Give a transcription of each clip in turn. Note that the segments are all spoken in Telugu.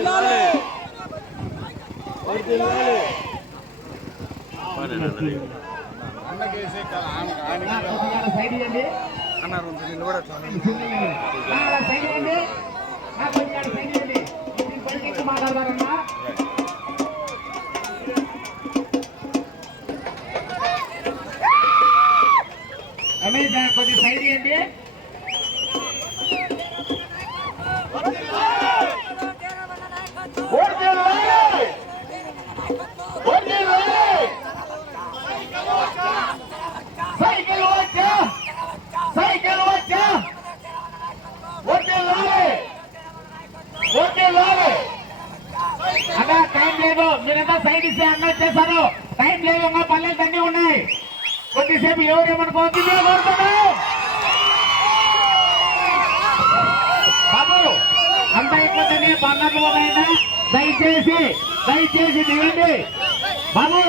కొద్దిగా సైడ్ ఇవ్వండి ఆ, సైడ్ ఇవ్వండి ఆ, కొద్దిగా సైడ్ ఇవ్వండి కొద్దిసేపు ఎవరేమనుకోవద్దు నేను కోరుతున్నాను బాబు అంత అయిపోతుంది పన్నెండు అయినా దయచేసి దయచేసి దిగండి. బాబు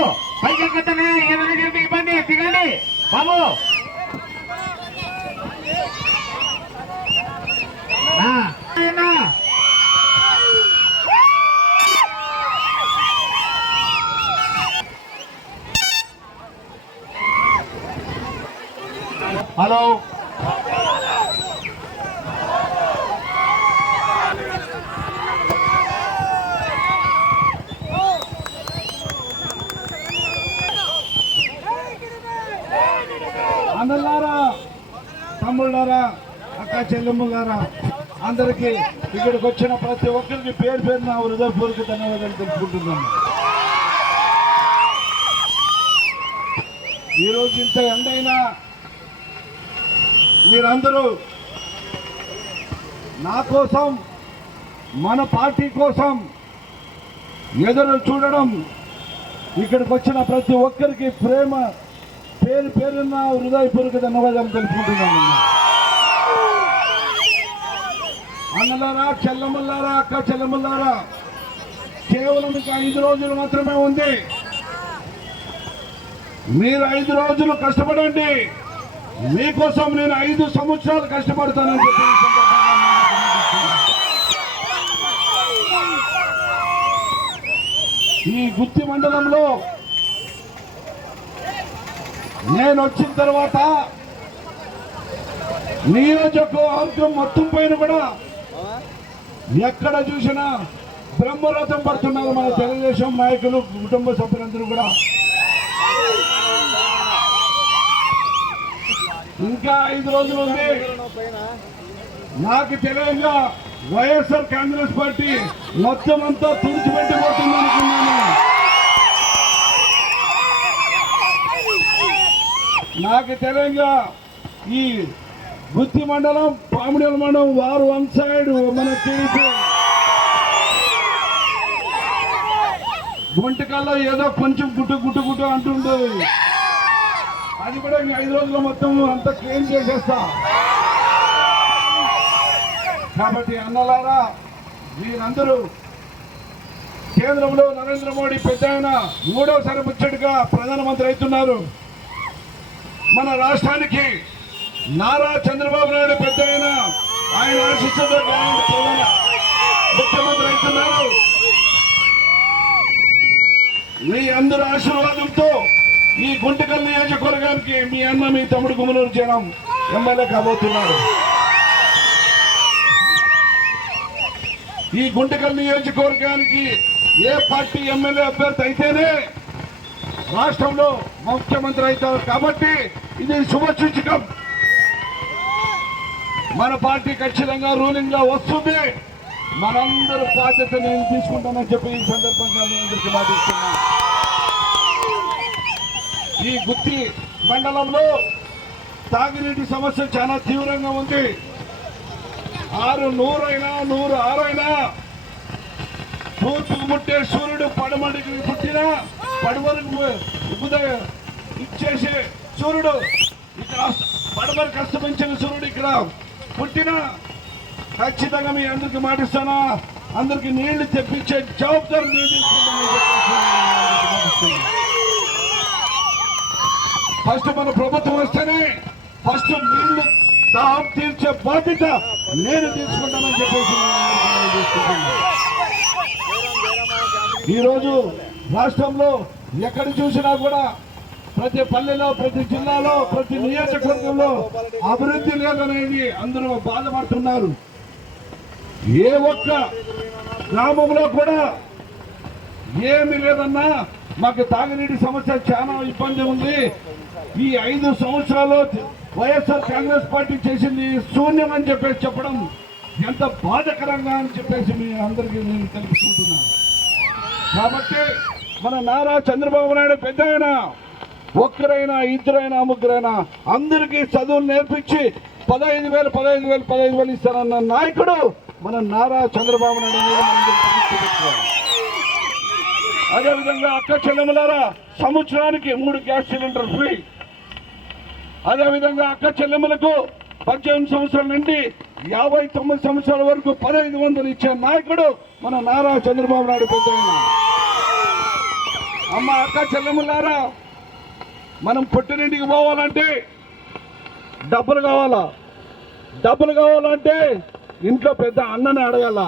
పైకి ఎక్కుతానే ఏదైనా చెప్పి ఇబ్బంది దిగండి. బాబు. నా, హలో. అన్నలారా తమ్ముళ్ళారా అక్క చెల్లెమ్మలారా అందరికీ ఇక్కడికి వచ్చిన ప్రతి ఒక్కరికి పేరు పేరు నా హృదయపూర్వక ధన్యవాదాలు తెలుపుకుంటున్నాను. ఈరోజు ఇంత ఎండైనా మీరందరూ నా కోసం మన పార్టీ కోసం ఎదురు చూడడం ఇక్కడికి వచ్చిన ప్రతి ఒక్కరికి ప్రేమ పేరు పేరున్న హృదయపూర్వక ధన్యవాదాలు తెలుసుకుంటున్నాను అన్నలారా చెల్లమల్లారా అక్క చెల్లమల్లారా కేవలం ఇక ఐదు రోజులు మాత్రమే ఉంది. మీరు ఐదు రోజులు కష్టపడండి. మీకోసం నేను ఐదు సంవత్సరాలు కష్టపడతానని చెప్పి ఈ గుత్తి మండలంలో నేను వచ్చిన తర్వాత నియోజకవర్గం మొత్తం పైన కూడా ఎక్కడ చూసినా బ్రహ్మరథం పడుతున్నారు మన తెలుగుదేశం నాయకులు కుటుంబ సభ్యులందరూ కూడా. ఇంకా ఐదు రోజులు ఉంది. నాకు తెలియగా వైఎస్ఆర్ కాంగ్రెస్ పార్టీ మొత్తం అంతా తుడిచిపెట్టిపోతుంది అనుకున్నాను. నాకు తెలియగా ఈ బుద్ధి మండలం పాముడి మండలం వారు వన్ సైడ్ మన టీడీపీ. గుంటకల్లో ఏదో కొంచెం గుట్టు గుట్టు గుట్టు అంటుండేది అది కూడా ఇంక ఐదు రోజులు మొత్తం అంతా క్లీన్ చేసేస్తా. కాబట్టి అన్నలారా మీరందరూ కేంద్రంలో నరేంద్ర మోడీ పెద్ద ఆయన మూడవసారి ముచ్చటగా ప్రధానమంత్రి అవుతున్నారు. మన రాష్ట్రానికి నారా చంద్రబాబు నాయుడు పెద్ద ఆయన ఆయన ఆశిస్తున్న ముఖ్యమంత్రి అవుతున్నారు. మీ అందరి ఆశీర్వాదంతో ఈ గుంటకల్ నియోజకవర్గానికి మీ అన్న మీ తమ్ముడు గుమ్మలూరు జనం ఎమ్మెల్యే కాబోతున్నారు. ఈ గుంటకల్ నియోజకవర్గానికి ఏ పార్టీ ఎమ్మెల్యే అభ్యర్థి అయితేనే రాష్ట్రంలో ముఖ్యమంత్రి అవుతారు కాబట్టి ఇది శుభసూచకం. మన పార్టీ ఖచ్చితంగా రూలింగ్గా వస్తుంది. మనందరూ బాధ్యత నేను తీసుకుంటానని చెప్పి ఈ సందర్భంగా మీ అందరికీ బాధిస్తున్నాను ఈ గుత్తి మండలంలో తాగినీటి సమస్య చాలా తీవ్రంగా ఉంది. ఆరు నూరైనా నూరు ఆరైనా తూర్పుకు ముట్టే సూర్యుడు పడమడికి పుట్టిన పడమరకు ఇచ్చేసే సూర్యుడు. ఇక్కడ పడమరికి అస్తమించిన సూర్యుడు ఇక్కడ పుట్టిన. ఖచ్చితంగా మీ అందరికి మాటిస్తానా? అందరికి నీళ్ళు తెప్పించే జవాబాదారు ఫస్ట్ మన ప్రభుత్వం వస్తేనే ఫస్ట్ నీళ్ళు దాహం తీర్చే బాధ్యత నేను తీసుకుంటానని చెప్పేసి ఈరోజు రాష్ట్రంలో ఎక్కడ చూసినా కూడా ప్రతి పల్లెలో ప్రతి జిల్లాలో ప్రతి నియోజకవర్గంలో అభివృద్ధి లేదనేది అందరూ బాధపడుతున్నారు. ఏ ఒక్క గ్రామంలో కూడా ఏమి లేదన్నా మాకు తాగునీటి సమస్య చాలా ఇబ్బంది ఉంది. ఈ ఐదు సంవత్సరాలు వైఎస్ఆర్ కాంగ్రెస్ పార్టీ చేసింది శూన్యం అని చెప్పేసి చెప్పడం ఎంత బాధకరంగా అని చెప్పేసి మీ అందరికీ నేను తెలుసుకుంటున్నాను కాబట్టి మన నారా చంద్రబాబు నాయుడు పెద్ద ఆయన ఒక్కరైనా ఇద్దరైనా ముగ్గురైనా అందరికీ చదువులు నేర్పించి పదహైదు వేలు పదహైదు వేలు పదహైదు వేలు ఇస్తానన్న నాయకుడు మన నారా చంద్రబాబు నాయుడు అదేవిధంగా అక్క చెల్లెములారా సంవత్సరానికి మూడు గ్యాస్ సిలిండర్ ఫ్రీ. అదేవిధంగా అక్క చెల్లెమ్మలకు పద్దెనిమిది సంవత్సరాల నుండి యాభై తొమ్మిది సంవత్సరాల వరకు పదహైదు వందలు ఇచ్చే నాయకుడు మన నారా చంద్రబాబు నాయుడు పెద్ద అమ్మ అక్క చెల్లెమ్మలారా మనం పుట్టినింటికి పోవాలంటే డబ్బులు కావాలా? డబ్బులు కావాలంటే ఇంట్లో పెద్ద అన్నని అడగాల.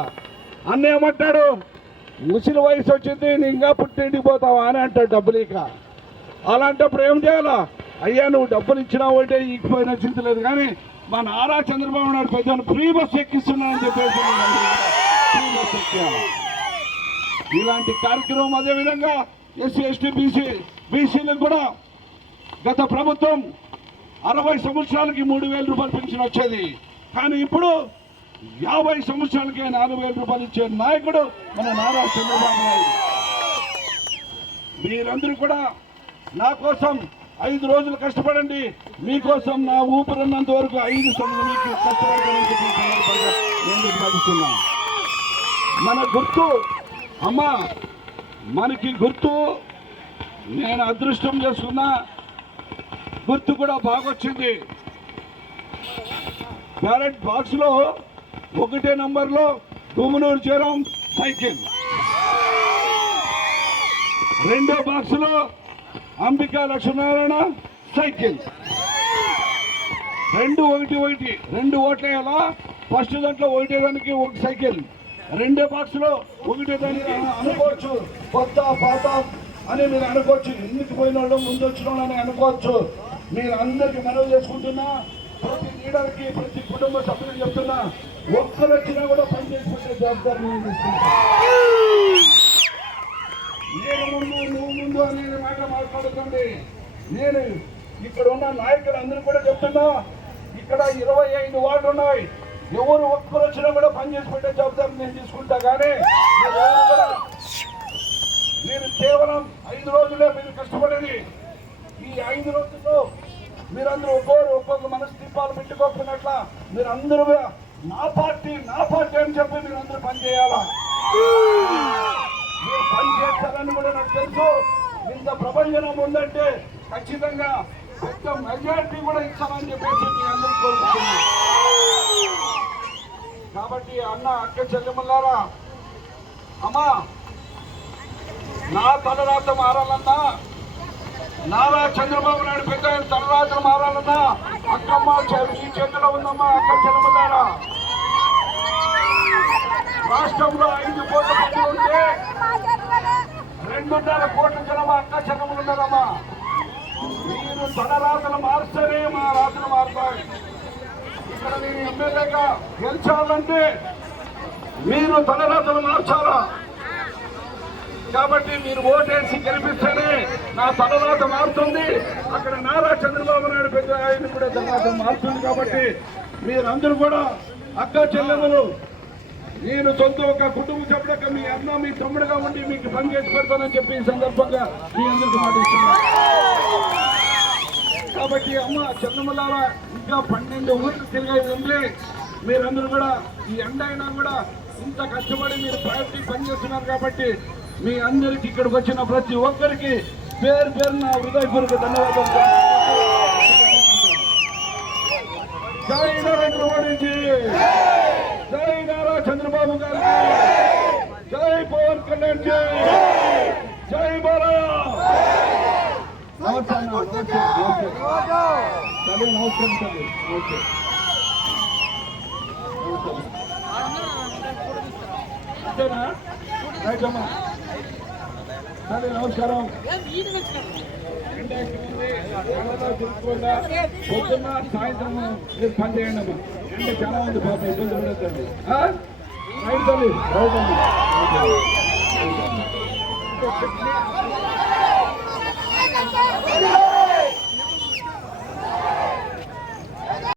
అన్న ఏమంటాడు? ముసలి వయసు వచ్చింది నేను ఇంకా పుట్టింటికి పోతావా అని అంటాడు డబ్బులు ఇక. అలాంటప్పుడు ఏం చేయాలా? అయ్యా నువ్వు డబ్బులు ఇచ్చినా ఒకటే ఇకపోయినా చింతలేదు కానీ మా నారా చంద్రబాబు నాయుడు పెద్ద ఫ్రీ బస్సు ఎక్కిస్తున్నానని చెప్పేసి ఫ్రీ ఎక్కియాలి ఇలాంటి కార్యక్రమం అదేవిధంగా ఎస్సీ ఎస్టీ బీసీ బీసీలకు కూడా గత ప్రభుత్వం అరవై సంవత్సరాలకి మూడు వేల రూపాయలు పెన్షన్ వచ్చేది. కానీ ఇప్పుడు యాభై సంవత్సరాలకే నాలుగు వేల రూపాయలు ఇచ్చే నాయకుడు మన నారా చంద్రబాబు నాయుడు. మీరందరూ కూడా నా కోసం ఐదు రోజులు కష్టపడండి. మీకోసం నా ఊపిరిన్నంత వరకు ఐదు సంవత్సరాలు మీకు కష్టపడతానని మన గుర్తు అమ్మా మనకి గుర్తు నేను అదృష్టం చేసుకున్నా. గుర్తు కూడా బాగొచ్చింది. బ్యాలెట్ బాక్స్లో ఒకటే నంబర్లో తుమ్మనూరు చేరం సైకిల్. రెండో బాక్స్లో అంబికా లక్ష్మీనారాయణ సైకిల్ రెండు ఒకటి ఒకటి రెండు ఓట్లు వేయాలా ఫస్ట్ దాంట్లో ఒకటే దానికి ఒక సైకిల్ రెండో బాక్స్లో ఒకటే దానికి అనుకోవచ్చు కొత్త పాత అని మీరు అనుకోవచ్చు. ఎందుకు పోయిన వాళ్ళు ముందు వచ్చిన వాళ్ళు అని అనుకోవచ్చు. మీరు అందరికి మనవి చేసుకుంటున్నా ప్రతి లీడర్కి ప్రతి కుటుంబ సభ్యులు చెప్తున్నా ఒక్కరు వచ్చినా కూడా పని చేసుకుంటే జవాబాదారి నేను ముందు నువ్వు ముందు అనే మాట మాట్లాడుతుంది నేను ఇక్కడ ఉన్న నాయకులు అందరూ కూడా చెప్తున్నా ఇక్కడ ఇరవై ఐదు వార్డు ఉన్నాయి. ఎవరు ఒక్కరు వచ్చినా కూడా పని చేసి పెట్టే నేను తీసుకుంటా కానీ మీరు కూడా మీరు కేవలం ఐదు రోజులే మీరు కష్టపడేది. ఈ ఐదు రోజుల్లో మీరందరూ ఒక్కోరు ఒక్కొక్క మనస్తీపాలు పెట్టుకోకున్నట్ల మీరందరూ నా పార్టీ నా పార్టీ అని చెప్పి మీరందరూ పని చేయాలా? మీరు పని చేస్తారని కూడా నాకు తెలుసు. ఇంత ప్రపంచం ఉందంటే ఖచ్చితంగా పెద్ద మెజారిటీ కూడా ఇస్తామని చెప్పేసి మీ అందరూ కోరుకుంటున్నాను. కాబట్టి అన్న అక్క చెల్లెమల్లారా అమ్మా నా తలరాత మారాలన్నా నారా చంద్రబాబు నాయుడు పెద్ద తలరాత మారాలన్నా అక్కమ్మ చే- మీ చేతిలో ఉందమ్మా అక్క చెల్లెమల్లారా. రాష్ట్రంలో ఐదు కోట్ల మంది ఉంటే రెండున్నర కోట్ల జనం అక్క జనములు ఉన్నారమ్మా మీరు తన రాతలు మారుస్తేనే మా రాతలు మారుతాయి ఇక్కడ నేను ఎమ్మెల్యేగా గెలిచాలంటే మీరు తన రాతలు మార్చాలా? కాబట్టి మీరు ఓటేసి గెలిపిస్తేనే నా తలరాత మారుతుంది. అక్కడ నారా చంద్రబాబు నాయుడు పెద్ద ఆయన కూడా తలరాత మారుతుంది కాబట్టి మీరందరూ కూడా అక్క చెల్లెములు నేను సొంత ఒక కుటుంబ సభ్యుడక మీ అన్న మీ తమ్ముడుగా ఉండి మీకు పని చేసి పెడతానని చెప్పి ఈ సందర్భంగా మీ అందరికీ మాటిస్తున్నా కాబట్టి అమ్మ చంద్రమల్లారా ఇంకా పన్నెండు ఊర్లు తిరిగేది ఉంది మీరందరూ కూడా ఈ ఎండ అయినా కూడా ఇంత కష్టపడి మీరు పార్టీ పనిచేస్తున్నారు కాబట్టి మీ అందరికి ఇక్కడికి వచ్చిన ప్రతి ఒక్కరికి పేరు పేరు నా హృదయపూర్వక ధన్యవాదాలు జై నరేంద్ర మోడీజీ! జై చంద్రబాబు గారికి జై పవన్ కళ్యాణ్ జీ జై బాలయ్య నమస్కారం నమస్తే తల్లి నమస్కారం తల్లి ఓకే అంతేనా రైట్ అమ్మా తల్లి నమస్కారం ఎండ ఎక్కువ ఉంది. కళ్ళలో తిరగకుండా పొద్దున్న సాయంత్రం మీరు పని చేయండి అమ్మా ఎండ చాలా ఉంది పాప ఇబ్బంది పడద్దండి সাইড দলি রাইট দলি